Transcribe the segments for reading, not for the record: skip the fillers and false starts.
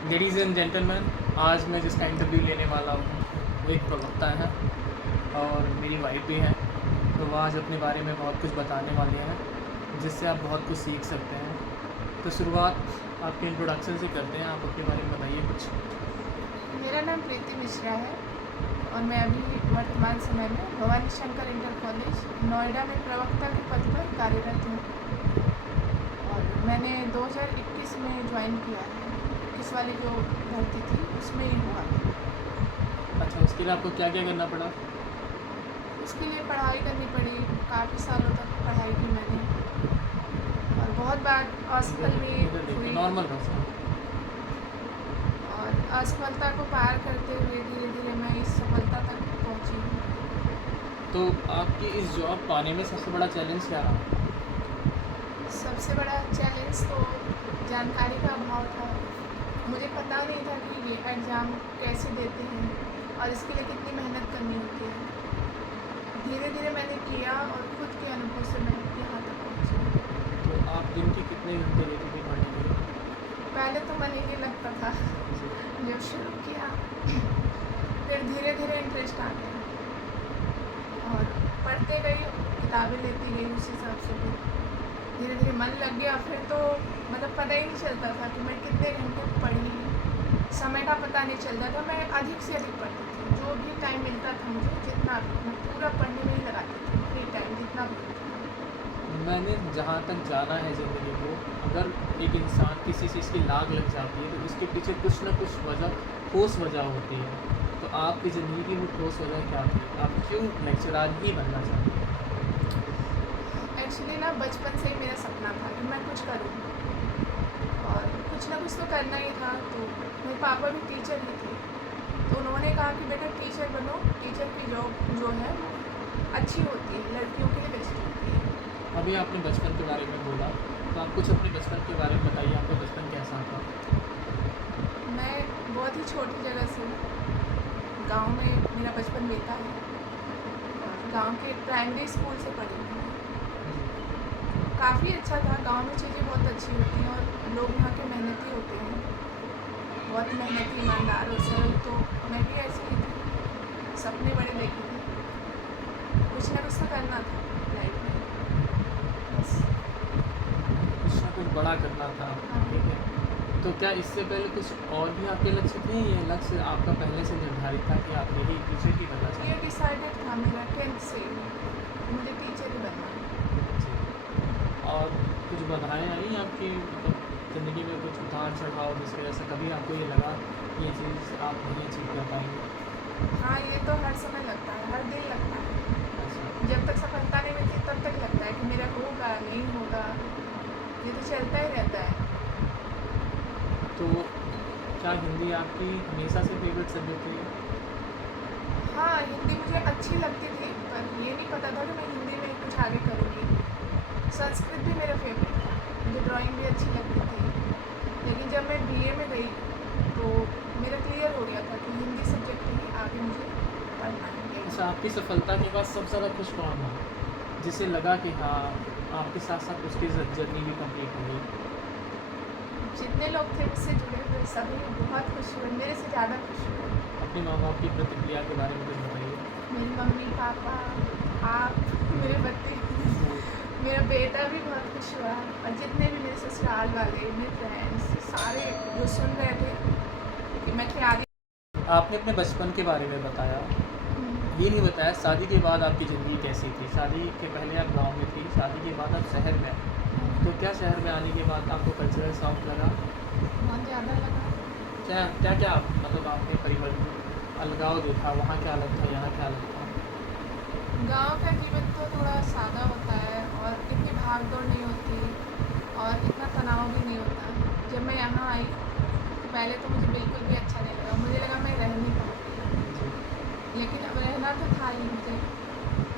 Ladies and gentleman, आज मैं जिसका इंटरव्यू लेने वाला हूँ वो एक प्रवक्ता है और मेरी वाइफ भी है। तो वो आज अपने बारे में बहुत कुछ बताने वाले हैं जिससे आप बहुत कुछ सीख सकते हैं। तो शुरुआत आपके इंट्रोडक्शन से करते हैं। आप अपने बारे में बताइए कुछ। मेरा नाम प्रीति मिश्रा है और मैं अभी वर्तमान समय में भवानी शंकर इंटर कॉलेज नोएडा में प्रवक्ता के पद पर कार्यरत हूँ। और मैंने 2021 में ज्वाइन किया है। 21 वाली जो भर्ती थी उसमें ही हुआ। अच्छा, उसके लिए आपको क्या क्या करना पड़ा? उसके लिए पढ़ाई करनी पड़ी, काफ़ी सालों तक पढ़ाई की मैंने और बहुत बार असफल भी इधर देखिए, हुई। नॉर्मल भाषा। और असफलता को पार करते हुए धीरे धीरे मैं इस सफलता तक पहुँची हूँ। तो आपकी इस जॉब पाने में सबसे बड़ा चैलेंज क्या रहा? सबसे बड़ा चैलेंज तो जानकारी का अभाव था। मुझे पता नहीं था कि ये एग्ज़ाम कैसे देते हैं और इसके लिए कितनी मेहनत करनी होती है। धीरे धीरे मैंने किया और खुद के अनुभव से मैं यहाँ तक पहुँची। तो आप दिन के कितने घंटे लेते थे पढ़ने के लिए? पहले तो मन ही नहीं लगता था जब शुरू किया, फिर धीरे धीरे इंटरेस्ट आ गया और पढ़ते गई, किताबें लेती गई, उस हिसाब से फिर धीरे धीरे मन लग गया। फिर तो मतलब पता ही नहीं चलता था कि मैं कितने घंटे पढ़ी, समय का पता नहीं चलता था। मैं अधिक से अधिक पढ़ती थी, जो भी टाइम मिलता था मुझे, जितना भी मैं पूरा पढ़ने में ही लगाती थी, फ्री टाइम जितना भी होता मैंने जहाँ तक जाना है ज़िंदगी को, अगर एक इंसान किसी चीज़ की लाग लग जाती है तो उसके पीछे कुछ ना कुछ वजह, ठोस वजह होती है। तो आपकी ज़िंदगी की वो ठोस वजह क्या थी? आप क्यों लेक्चरार ही बनना चाहते हैं? था। एक्चुअली ना बचपन से ही मेरा सपना था कि मैं कुछ करूँ और कुछ ना कुछ तो करना ही था। तो मेरे पापा भी टीचर ही थे, तो उन्होंने कहा कि बेटा टीचर बनो, टीचर की जॉब जो है वो अच्छी होती है, लड़कियों के लिए बेस्ट होती है। अभी आपने बचपन के बारे में बोला, तो आप कुछ अपने बचपन के बारे में बताइए। आपका बचपन कैसा था? मैं बहुत ही छोटी जगह से हूँ, गाँव में मेरा बचपन बीता है और गाँव के प्राइमरी स्कूल से पढ़ी हूँ। काफ़ी अच्छा था, गाँव में चीज़ें बहुत अच्छी होती हैं और लोग यहाँ के मेहनती होते हैं, बहुत मेहनती, ईमानदार और सरल। तो मैं भी ऐसी ही थी, सपने बड़े देखी थी, कुछ ना कुछ तो करना था लाइफ में, बस। कुछ ना कुछ बड़ा करना था, ठीक है। तो क्या इससे पहले कुछ और भी आपके लक्ष्य थे? ये लक्ष्य आपका पहले से निर्धारित था कि आप यही टीचर ही बनना चाहते ये हैं? डिसाइडेड था मेरा 10th से ही, मुझे टीचर ही बनना है। और कुछ बाधाएँ आई आपकी, मतलब ज़िंदगी में कुछ उतार चढ़ाव जिसकी वजह से कभी आपको ये लगा कि ये चीज़ आप नहीं अचीव कर पाएंगे? हाँ, ये तो हर समय लगता है, हर दिन लगता है। ऐसा जब तक सफलता नहीं मिलती तब तक लगता है कि मेरा होगा नहीं होगा, ये तो चलता ही रहता है। तो क्या हिंदी आपकी हमेशा से फेवरेट सब्जेक्ट रही? हाँ, हिंदी मुझे अच्छी लगती थी, पर ये नहीं पता था कि मैं हिंदी में कुछ आगे करूँगी। संस्कृत भी मेरा फेवरेट था, मुझे ड्राइंग भी अच्छी लगती थी, लेकिन जब मैं बीए में गई तो मेरा क्लियर हो गया था कि हिंदी सब्जेक्ट ही आगे मुझे पढ़ना है। अच्छा, आपकी सफलता के बाद सबसे ज़्यादा खुश कौन था, जिसे लगा कि हाँ आपके साथ साथ उसकी जर्नी भी कंप्लीट हो गई? जितने लोग थे मुझसे जुड़े हुए सभी बहुत खुश हुए, मेरे से ज़्यादा खुश हुए। अपने माँ बाप की प्रतिक्रिया के बारे में कुछ बताइए। मेरी मम्मी पापा, आप, मेरे बच्चे, मेरा बेटा भी बहुत खुश हुआ और जितने भी मेरे ससुराल वाले, मेरे फ्रेंड्स, सारे जो सुन रहे थे कि मैं क्या आपने अपने बचपन के बारे में बताया, ये नहीं बताया शादी के बाद आपकी ज़िंदगी कैसी थी। शादी के पहले आप गांव में थी, शादी के बाद आप शहर में आए। तो क्या शहर में आने के बाद आपको कल्चरल शौक लगा? बहुत ज़्यादा लगा। क्या क्या क्या मतलब आपने परिवर्तन, अलगाव देखा? वहाँ क्या अलग था, यहाँ क्या अलग था? गांव का जीवन तो थोड़ा सादा होता है और इतनी भाग दौड़ नहीं होती और इतना तनाव भी नहीं होता। जब मैं यहाँ आई तो पहले तो मुझे बिल्कुल भी अच्छा नहीं लगा, मुझे लगा मैं रह नहीं पाऊँगी, लेकिन अब रहना तो था ही मुझे।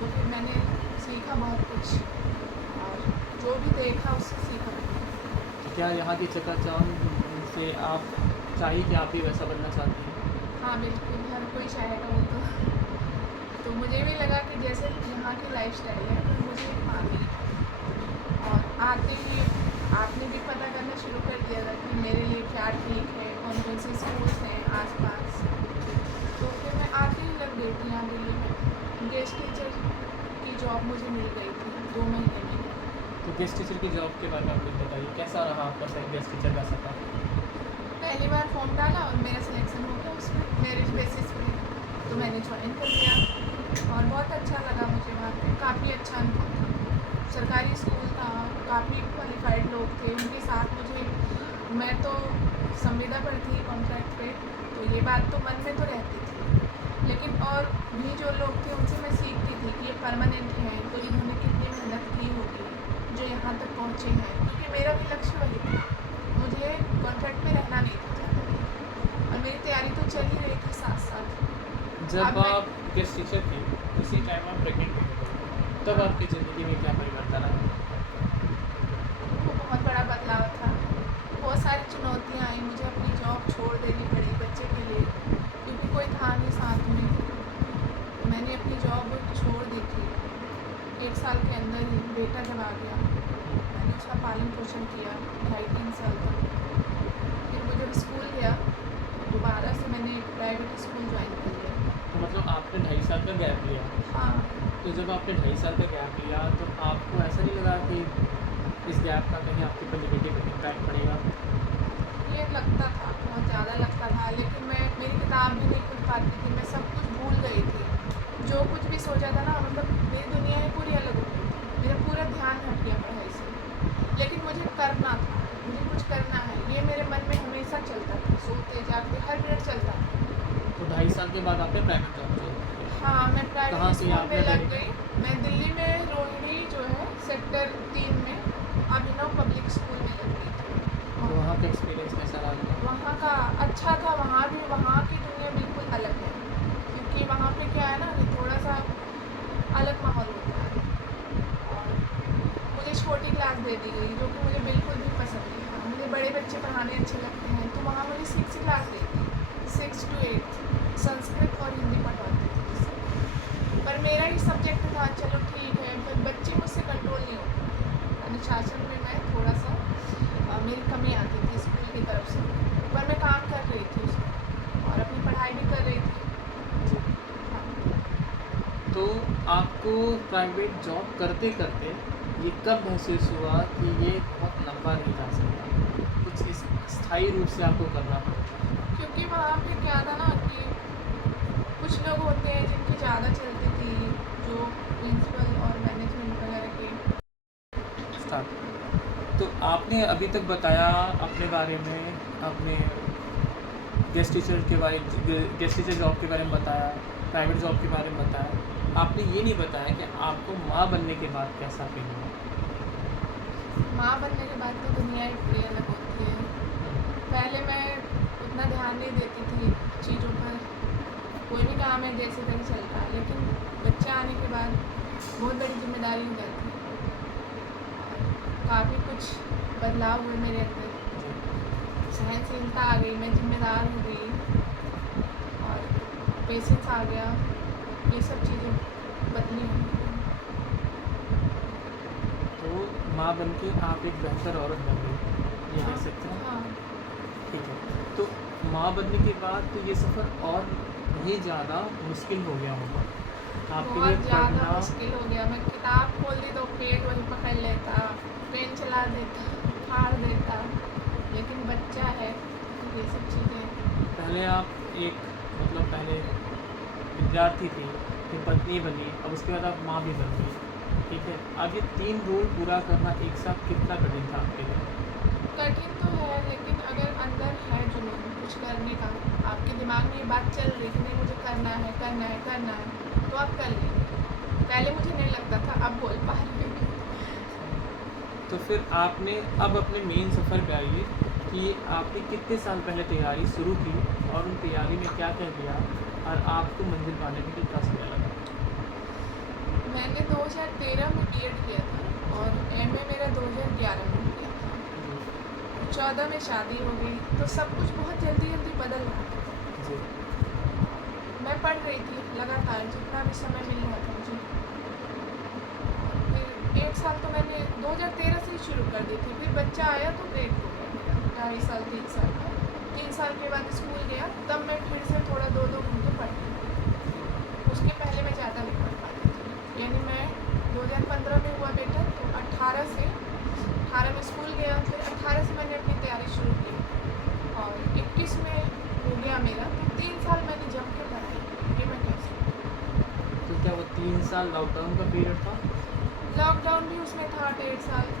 तो फिर मैंने सीखा बहुत कुछ और जो भी देखा उससे सीखा। क्या यहाँ की चकाचौंध से आप चाहिए कि आप भी वैसा बनना चाहती हैं? हाँ बिल्कुल, हर कोई चाहेगा वो तो मुझे भी लगा कि जैसे यहाँ की लाइफस्टाइल है तो मुझे आनी है। और आते ही आपने भी पता करना शुरू कर दिया था कि मेरे लिए क्या ठीक है और वैसे स्कूल्स हैं आसपास, तो फिर मैं आती ही लग गई थी यहाँ दिल्ली में। गेस्ट टीचर की जॉब मुझे मिल गई थी 2 महीने में। तो गेस्ट टीचर की जॉब के बारे में आप कुछ बताइए, कैसा रहा आपका गेस्ट टीचर का सफ़र? पहली बार फॉर्म डाला और मेरा सिलेक्शन हो गया उसमें मेरिट बेसिस पे, तो मैंने ज्वाइन कर लिया और बहुत अच्छा लगा मुझे वहाँ पे। काफ़ी अच्छा अनुभव था। सरकारी स्कूल था, काफ़ी क्वालिफाइड लोग थे, उनके साथ मुझे, मैं तो संविदा पर थी कॉन्ट्रैक्ट पे, तो ये बात तो मन में तो रहती थी, लेकिन और भी जो लोग थे उनसे मैं सीखती थी कि ये परमानेंट हैं, तो इन्होंने कितनी मेहनत की होगी जो यहाँ तक पहुँचे हैं, क्योंकि मेरा भी लक्ष्य वही था, मुझे कॉन्ट्रैक्ट पे रहना नहीं था ज़्यादा दिन, और मेरी तैयारी तो चल ही रही थी साथ साथ। जब अब मैं- आप गेस्ट टीचर थी उसी टाइम आप प्रेग्नेंट भी हो गई, तब आपकी ज़िंदगी में क्या परिवर्तन आया? वो बहुत बड़ा बदलाव था। बहुत सारी चुनौतियाँ आई, मुझे अपनी जॉब छोड़ देनी पड़ी बच्चे के लिए, क्योंकि कोई था नहीं साथ में। तो मैंने अपनी जॉब छोड़ दी थी। 1 साल के अंदर ही बेटा जब आ गया, मैंने उसका पालन पोषण किया 2.5-3 साल तक। फिर वो जब स्कूल गया, दोबारा से मैंने एक प्राइवेट स्कूल ज्वाइन कर लिया। तो मतलब आपने 2.5 साल का गैप लिया। हाँ, तो जब आपने 2.5 साल का गैप लिया तो आपको ऐसा नहीं लगा कि इस गैप का कहीं आपके ऊपर नेगेटिव इम्पैक्ट पड़ेगा? ये लगता था, बहुत ज़्यादा लगता था, लेकिन मेरी किताब भी नहीं खुल पाती थी, मैं सब कुछ भूल गई थी। जो कुछ भी सोचा था ना, मतलब मेरी दुनिया ही पूरी अलग हो गई थी। मेरा पूरा ध्यान हट गया पढ़ाई से, लेकिन मुझे करना था, मुझे कुछ करना है, ये मेरे मन में हमेशा चलता था, सोते जागते हर मिनट चलता था। तो 2.5 साल के बाद आपने प्राइवेट जॉब ज्वाइन की। हाँ, मैं कहाँ प्राइवेट से स्कूल आपने में लग करी? गई। मैं दिल्ली में रोहिणी जो है सेक्टर 3 में अभिनव पब्लिक स्कूल में लग गई थी। तो वहाँ का एक्सपीरियंस कैसा रहा? वहाँ का अच्छा था, वहाँ की दुनिया बिल्कुल अलग है, क्योंकि वहाँ पे क्या है ना कि थोड़ा सा अलग माहौल होता है। और मुझे छोटी क्लास दे दी गई, जो कि मुझे बिल्कुल भी पसंद नहीं था। मुझे बड़े बच्चे पढ़ाने अच्छे लगते हैं, तो वहाँ मुझे 6 क्लास दी थी, 6 to 8 संस्कृत और हिंदी पढ़ाती थी। पर मेरा ही सब्जेक्ट था, चलो ठीक है, पर बच्चे मुझसे कंट्रोल नहीं होते। अनुशासन में मैं थोड़ा सा मेरी कमी आती थी स्कूल की तरफ से, पर मैं काम कर रही थी उसमें और अपनी पढ़ाई भी कर रही थी। हाँ। तो आपको प्राइवेट जॉब करते करते ये कब महसूस हुआ कि ये बहुत लंबा नहीं जा सकता, कुछ इस स्थायी रूप से आपको करना पड़ेगा? क्योंकि वहाँ पे क्या था ना कि कुछ लोग होते हैं जिनकी ज़्यादा चलती थी, जो प्रिंसिपल और मैनेजमेंट वगैरह के। स्टार्ट। तो आपने अभी तक बताया अपने बारे में, अपने गेस्ट टीचर जॉब के बारे में बताया, प्राइवेट जॉब के बारे में बताया। आपने ये नहीं बताया कि आपको माँ बनने के बाद कैसा फील हुआ? माँ बनने के बाद तो दुनिया ही पूरी अलग होती है। पहले मैं उतना ध्यान नहीं देती थी चीज़ों पर, कोई भी काम है जैसे तैसे चल रहा है, लेकिन बच्चा आने के बाद बहुत बड़ी जिम्मेदारी हो जाती है। काफ़ी कुछ बदलाव हुए मेरे अंदर, सहनशीलता आ गई, मैं जिम्मेदार हो गई और पेशेंस आ गया, ये सब चीज़ें बदली हैं। तो माँ बन के आप एक बेहतर औरत बन गई, ये कह सकते हैं? हाँ, ठीक है। तो माँ बनने के बाद तो ये सफ़र और भी ज़्यादा मुश्किल हो गया होगा आपके लिए बहुत ज़्यादा पढ़ना। मुश्किल हो गया। मैं किताब खोल दी तो पेट वहीं पकड़ लेता, पेन चला देता, फाड़ देता, लेकिन बच्चा है, ये सब चीज़ें। पहले आप एक मतलब पहले विद्यार्थी थी, फिर पत्नी बनी, अब उसके बाद आप माँ भी बन गई, ठीक है। अब ये 3 रोल पूरा करना एक साथ कितना कठिन था आपके लिए? कठिन तो है, लेकिन अगर अंदर है जुनून कुछ करने का, आपके दिमाग में ये बात चल रही कि नहीं मुझे करना है, तो आप कर लेंगे। पहले मुझे नहीं लगता था, अब बोल पा रही हूँ। तो फिर आपने अब अपने मेन सफ़र पे आइए कि आपने कितने साल पहले तैयारी शुरू की और उन तैयारी में क्या क्या किया और आपको मंजिल पाने में कितना समय लगा? मैंने 2013 में बीएड किया था और एमए मेरा 2011 में किया था। 14 में शादी हो गई, तो सब कुछ बहुत जल्दी जल्दी बदल रहा था। जी। मैं पढ़ रही थी लगातार, जितना भी समय मिल रहा था मुझे। फिर 1 साल तो मैंने 2013 से ही शुरू कर दी थी, फिर बच्चा आया तो ब्रेक हो गया मेरा, 2.5 साल 3 साल का, 3 साल के बाद स्कूल गया, तब मैं फिर से थोड़ा 2-2 घंटे पढ़ी। उसके पहले मैं ज़्यादा नहीं पढ़ पाती थी। यानी मैं 2015 में हुआ बेटा, तो 18 में स्कूल गया, फिर 18 से मैंने अपनी तैयारी शुरू की और 21 में हो गया मेरा। तो 3 साल मैंने जम के पढ़ाई, ये मैं कह सकती हूँ। तो क्या वो 3 साल लॉकडाउन का पीरियड था? लॉकडाउन भी उसमें था 1.5 साल।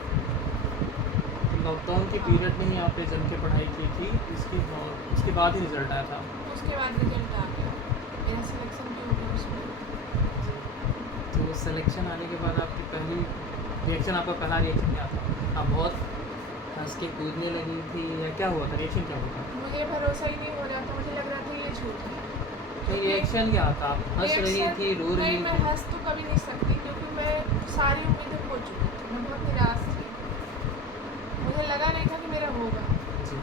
तो लॉकडाउन के पीरियड में ही आपने जम के पढ़ाई की थी, उसके बाद ही रिजल्ट आया था? उसके बाद रिजल्ट आ गया, मेरा सिलेक्शन भी हो गया उसमें। तो सिलेक्शन आने के बाद आपकी पहली रिएक्शन, आपका पहला रिएक्शन क्या था? आप बहुत हंस के कूदने लगी थी या क्या हुआ था? रिएक्शन क्या हुआ था? मुझे भरोसा ही नहीं हो रहा था, मुझे लग रहा था ये झूठ है। नहीं, रिएक्शन क्या था? आप हंस रही रिएक्शन- थी, रो रही नहीं, मैं थी? हंस तो कभी नहीं सकती, क्योंकि मैं सारी उम्मीदें खो चुकी थी, मैं बहुत निराश थी। मुझे लगा नहीं था कि मेरा होगा, जी।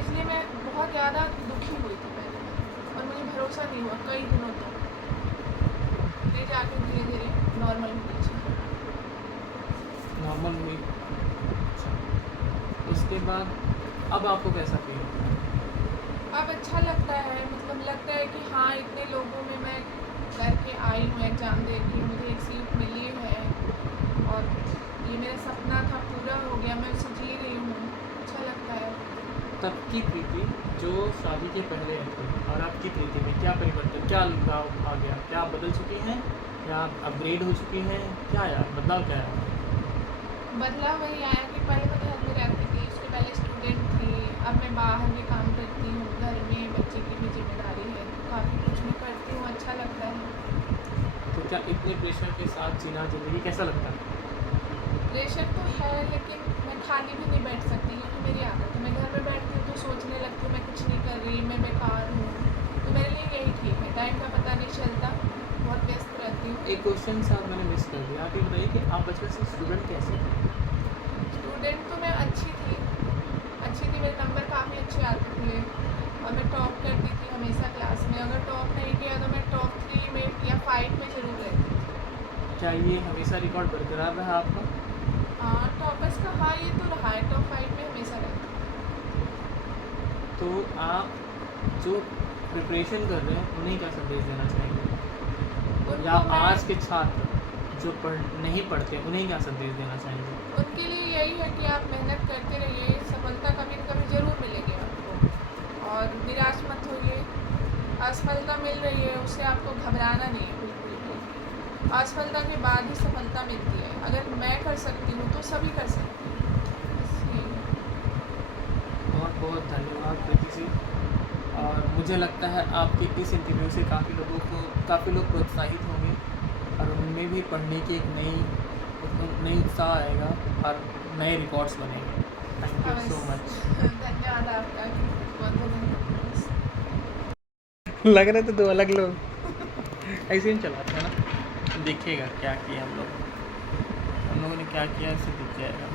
इसलिए मैं बहुत ज़्यादा दुखी हुई थी पहले, और मुझे भरोसा नहीं हुआ कई दिनों तक। फिर जाके धीरे धीरे नॉर्मल हो गई चीज़ें। नॉर्मल हुई। अच्छा, उसके बाद अब आपको कैसा फील होता है? अब अच्छा लगता है, मतलब लगता है कि हाँ, इतने लोगों में मैं करके आई हूँ एग्ज़ाम दे के, मुझे एक सीट मिली है और ये मेरा सपना था, पूरा हो गया, मैं उसे जी रही हूँ। अच्छा लगता है। तब की प्रीति जो शादी के पहले थी और अब की प्रीति में क्या परिवर्तन, क्या लगाव आ गया? क्या आप बदल चुकी हैं या आप अपग्रेड हो चुकी हैं? क्या आया बदलाव, क्या आया? बदलाव वही आया कि पहले मैं घर में रहती थी, उसके पहले स्टूडेंट थी, अब मैं बाहर भी काम करती हूँ, घर में बच्चे की भी जिम्मेदारी है, तो काफ़ी कुछ मैं करती हूँ, अच्छा लगता है। तो क्या इतने प्रेशर के साथ जीना ज़िंदगी कैसा लगता है? प्रेशर तो है, लेकिन मैं खाली भी नहीं बैठ सकती, क्योंकि मेरी आदत है। मैं घर में बैठती हूँ तो सोचने लगती हूँ मैं कुछ नहीं कर रही, मैं बेकार हूँ। तो मेरे लिए यही ठीक है, टाइम का पता नहीं चलता, बहुत व्यस्त रहती हूँ। एक क्वेश्चन साथ मैंने मिस कर दिया। आप ये बताइए कि आप बचपन से स्टूडेंट कैसे थे? स्टूडेंट तो मैं अच्छी थी, मेरे नंबर काफ़ी अच्छे आते थे और मैं टॉप करती थी हमेशा क्लास में। अगर टॉप नहीं किया तो मैं टॉप 3 में या 5 में ज़रूर रहती थी। क्या ये हमेशा रिकॉर्ड बरकरार रहा आपका? हाँ, टॉपर्स का हाँ, ये तो रहा है, टॉप 5 में हमेशा रहती थी। तो आप जो प्रिपरेशन कर रहे हैं उन्हें क्या संदेश देना चाहेंगे? उनको या मैं- आज के छात्र जो नहीं पढ़ते उन्हें क्या संदेश देना चाहेंगे? उनके लिए यही है कि आप मेहनत करते रहिए, सफलता कभी न कभी ज़रूर मिलेगी आपको, और निराश मत होइए। असफलता मिल रही है, उससे आपको घबराना नहीं है बिल्कुल भी। असफलता के बाद ही सफलता मिलती है। अगर मैं कर सकती हूँ तो सभी कर सकते हैं। बस यही है। बहुत बहुत धन्यवाद प्रीति जी। और मुझे लगता है आपके इस इंटरव्यू से काफ़ी लोग प्रोत्साहित होंगे और उनमें भी पढ़ने की एक नई उत्साह आएगा और नए रिकॉर्ड्स बनेंगे। Thank you so much. धन्यवाद आपका, बहुत बहुत धन्यवाद। लग रहे थे दो अलग लोग। ऐसे ही चलाते हैं ना, देखिएगा क्या किया हम लोगों ने क्या किया, इससे दिख जाएगा।